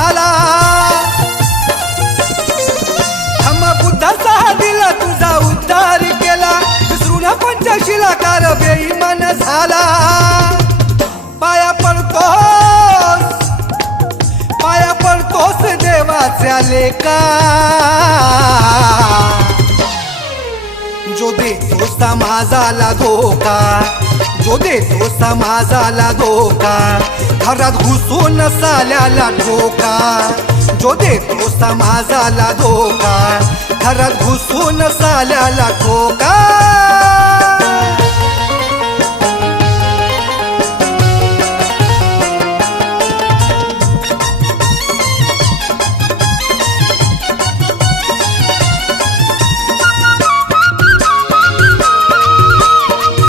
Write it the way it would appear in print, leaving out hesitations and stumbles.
झाला धम्मबुद्धाचा दिला तुझा उद्धार केला विसरून पंचशिलाकार बेईमान झाला पाया पडतोस देवाच्या लेका जो देतो समाजाला धोका जो देतो समाजाला धोका घरात घुसून साल्याला ठोका जो देतो समाजाला धोका घरात घुसून साल्याला ठोका